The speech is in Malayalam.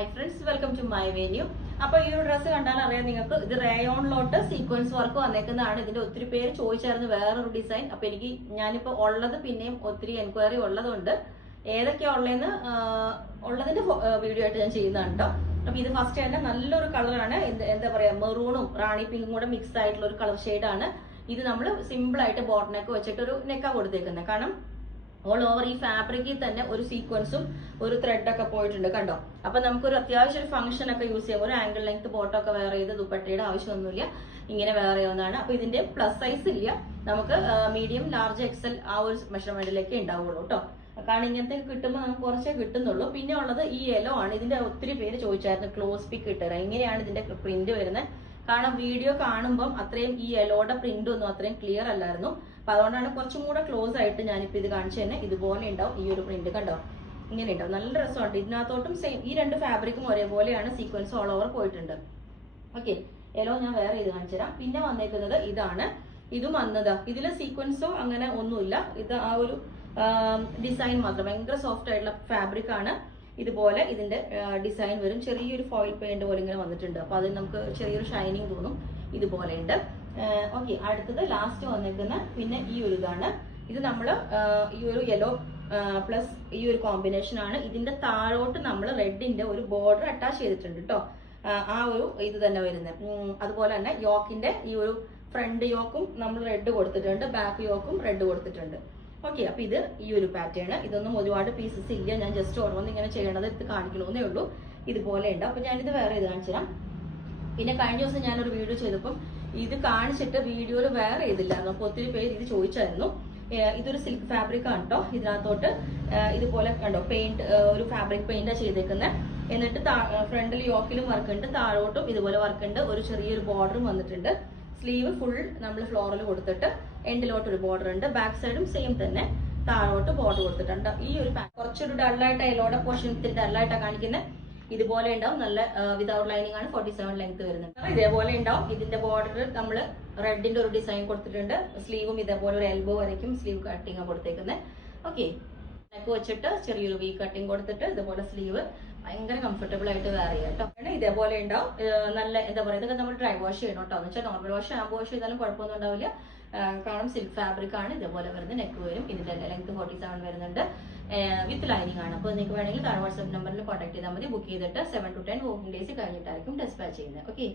Hi friends, welcome to my venue. അപ്പോൾ ഈ ഒരു ഡ്രസ്സ് കണ്ടാൽ അറിയാം നിങ്ങൾക്ക് ഇത് റേയോണിലോട്ട് സീക്വൻസ് വർക്ക് വന്നേക്കുന്നതാണ്. ഇതിന്റെ ഒത്തിരി പേര് ചോദിച്ചായിരുന്നു വേറൊരു ഡിസൈൻ. അപ്പൊ ഞാനിപ്പോ ഉള്ളത് പിന്നെയും ഒത്തിരി എൻക്വയറി ഉള്ളതുകൊണ്ട് ഏതൊക്കെയാ ഉള്ളതിന്റെ വീഡിയോ ആയിട്ട് ഞാൻ ചെയ്യുന്നതാണ് കേട്ടോ. അപ്പൊ ഇത് ഫസ്റ്റ് തന്നെ നല്ലൊരു കളറാണ്. എന്താ പറയാ, മെറൂണും റാണി പിങ്കും കൂടെ മിക്സ് ആയിട്ടുള്ള ഒരു കളർ ഷെയ്ഡാണ്. ഇത് നമ്മൾ സിമ്പിൾ ആയിട്ട് ബോട്ടനൊക്കെ വെച്ചിട്ട് ഒരു നെക്കാ കൊടുത്തേക്കുന്നത്. കാരണം ഓൾ ഓവർ ഈ ഫാബ്രിക്കിൽ തന്നെ ഒരു സീക്വൻസും ഒരു ത്രെഡൊക്കെ പോയിട്ടുണ്ട് കണ്ടോ. അപ്പൊ നമുക്കൊരു അത്യാവശ്യം ഒരു ഫംഗ്ഷൻ ഒക്കെ യൂസ് ചെയ്യാം. ഒരു ആംഗിൾ ലെങ്ത് ബോട്ടൊക്കെ വെയർ ചെയ്ത് ദുപ്പട്ടയുടെ ആവശ്യമൊന്നുമില്ല, ഇങ്ങനെ വെയർ ചെയ്യാവുന്നതാണ്. അപ്പൊ ഇതിന്റെ പ്ലസ് സൈസ് ഇല്ല, നമുക്ക് മീഡിയം ലാർജ് എക്സൽ ആ ഒരു മെഷർമെന്റിലേക്ക് ഉണ്ടാവുള്ളൂ കേട്ടോ. കാരണം ഇങ്ങനത്തെ കിട്ടുമ്പോൾ നമുക്ക് കുറച്ചേ കിട്ടുന്നുള്ളൂ. പിന്നെ ഉള്ളത് ഈ യെല്ലോ ആണ്. ഇതിന്റെ ഒത്തിരി പേര് ചോദിച്ചായിരുന്നു ക്ലോസ് പിക്ക് ഇട്ടുതരാം, എങ്ങനെയാണ് ഇതിന്റെ പ്രിന്റ് വരുന്നത്. കാരണം വീഡിയോ കാണുമ്പം അത്രയും ഈ യെല്ലോയുടെ പ്രിന്റ് ഒന്നും അത്രയും ക്ലിയർ അല്ലായിരുന്നു. അപ്പൊ അതുകൊണ്ടാണ് കുറച്ചും കൂടെ ക്ലോസ് ആയിട്ട് ഞാനിപ്പോ ഇത് കാണിച്ചു തന്നെ. ഇതുപോലെ ഉണ്ടാവും ഈ ഒരു പ്രിന്റ് കണ്ടോ, ഇങ്ങനെ ഉണ്ടാവും. നല്ല രസമുണ്ട്. ഇതിനകത്തോട്ടും സെയിം ഈ രണ്ട് ഫാബ്രിക്കും ഒരേപോലെയാണ്, സീക്വൻസ് ഓൾ ഓവർ പോയിട്ടുണ്ട്. ഓക്കെ, യെല്ലോ ഞാൻ വേറെ ഇത് കാണിച്ചു തരാം. പിന്നെ വന്നേക്കുന്നത് ഇതാണ്. ഇതും വന്നതാ, ഇതില് സീക്വൻസോ അങ്ങനെ ഒന്നുമില്ല. ഇത് ആ ഒരു ഡിസൈൻ മാത്രം, ഭയങ്കര സോഫ്റ്റ് ആയിട്ടുള്ള ഫാബ്രിക് ആണ്. ഇതുപോലെ ഇതിന്റെ ഡിസൈൻ വരും. ചെറിയൊരു ഫോയിൽ പെയിന്റ് പോലെ ഇങ്ങനെ വന്നിട്ടുണ്ട്. അപ്പൊ അതിന് നമുക്ക് ചെറിയൊരു ഷൈനിങ് തോന്നും. ഇതുപോലെ ഉണ്ട്. ഓക്കെ, അടുത്തത് ലാസ്റ്റ് വന്നിരിക്കുന്ന പിന്നെ ഈ ഒരു ഇതാണ്. ഇത് നമ്മള് ഈ ഒരു യെല്ലോ പ്ലസ് ഈ ഒരു കോമ്പിനേഷൻ ആണ്. ഇതിന്റെ താഴോട്ട് നമ്മൾ റെഡിന്റെ ഒരു ബോർഡർ അറ്റാച്ച് ചെയ്തിട്ടുണ്ട് കേട്ടോ. ആ ഒരു ഇത് തന്നെ വരുന്നത്. അതുപോലെ തന്നെ യോക്കിന്റെ ഈ ഒരു ഫ്രണ്ട് യോക്കും നമ്മൾ റെഡ് കൊടുത്തിട്ടുണ്ട്, ബാക്ക് യോക്കും റെഡ് കൊടുത്തിട്ടുണ്ട്. ഓക്കെ, അപ്പൊ ഇത് ഈ ഒരു പാറ്റേൺ. ഇതൊന്നും ഒരുപാട് പീസസ് ഇല്ല, ഞാൻ ജസ്റ്റ് ഓരോന്ന് ഇങ്ങനെ ചെയ്യണത് എടുത്ത് കാണിക്കണമെന്നേ ഉള്ളൂ. ഇതുപോലെ ഉണ്ട്. അപ്പൊ ഞാനിത് വേറെ ഇത് കാണിച്ചു തരാം. പിന്നെ കഴിഞ്ഞ ദിവസം ഞാനൊരു വീഡിയോ ചെയ്തപ്പം ഇത് കാണിച്ചിട്ട് വീഡിയോയിൽ വേറെ ഇതില്ലായിരുന്നു. അപ്പൊ ഒത്തിരി പേര് ഇത് ചോദിച്ചായിരുന്നു. ഇതൊരു സിൽക്ക് ഫാബ്രിക് ആണ് കേട്ടോ. ഇതിനകത്തോട്ട് ഇതുപോലെ കണ്ടോ പെയിന്റ്, ഒരു ഫാബ്രിക് പെയിന്റാ ചെയ്തേക്കുന്നത്. എന്നിട്ട് ഫ്രണ്ടിൽ യോക്കിലും വർക്ക് ഉണ്ട്, താഴോട്ടും ഇതുപോലെ വർക്ക് ഉണ്ട്. ഒരു ചെറിയൊരു ബോർഡറും വന്നിട്ടുണ്ട്. സ്ലീവ് ഫുൾ നമ്മൾ ഫ്ലോറൽ കൊടുത്തിട്ട് എൻഡിലോട്ട് ഒരു ബോർഡർ ഉണ്ട്. ബാക്ക് സൈഡും സെയിം തന്നെ താഴോട്ട് ബോർഡർ കൊടുത്തിട്ടുണ്ട്. ഈ ഒരു കുറച്ചൊരു ഡള്ളായിട്ട് എല്ലോടെ പോർഷൻ ഇത്തിരി ഡള്ളായിട്ടാണ് കാണിക്കുന്നത്. ഇതുപോലെ ഉണ്ടാവും. നല്ല വിതൗട്ട് ലൈനിങ് ആണ്. 47 ലെങ്ത് വരുന്നത്. ഇതേപോലെ ഉണ്ടാവും. ഇതിന്റെ ബോർഡർ നമ്മൾ റെഡിന്റെ ഒരു ഡിസൈൻ കൊടുത്തിട്ടുണ്ട്. സ്ലീവും ഇതേപോലെ ഒരു എൽബോ വരയ്ക്കും സ്ലീവ് കട്ടിങ് കൊടുത്തേക്കുന്നത്. ഓക്കെ, നെക്ക് വെച്ചിട്ട് ചെറിയൊരു വി കട്ടിങ് കൊടുത്തിട്ട് ഇതുപോലെ സ്ലീവ് ഭയങ്കര കംഫർട്ടബിൾ ആയിട്ട് വെയർ ചെയ്യാം കേട്ടോ. ഇതേപോലെ ഉണ്ടാവും. നല്ല എന്താ പറയുക, ഇതൊക്കെ നമ്മൾ ഡ്രൈ വാഷ് ചെയ്യണം കേട്ടോ. എന്ന് വെച്ചാൽ നോർമൽ വാഷ് ഷാമ്പു വാഷ് ചെയ്താലും കുഴപ്പമൊന്നും ഉണ്ടാവില്ല. കാരണം സിൽക്ക് ഫാബ്രിക് ആണ്. ഇതേപോലെ വരുന്ന നെക്ക് വരും. ഇതിന്റെ ലെങ്ത് 47 വരുന്നുണ്ട്. വിത്ത് ലൈനിങ് ആണ്. അപ്പോൾ നിങ്ങൾക്ക് വേണമെങ്കിൽ താഴെ വാട്സ്ആപ്പ് നമ്പറിൽ കോൺടാക്ട് ചെയ്താൽ മതി. ബുക്ക് ചെയ്തിട്ട് 7 to 10 വർക്കിംഗ് ഡേയ്സ് കഴിഞ്ഞിട്ടായിരിക്കും ഡിസ്പാച്ച് ചെയ്യുന്നത്. ഓക്കെ.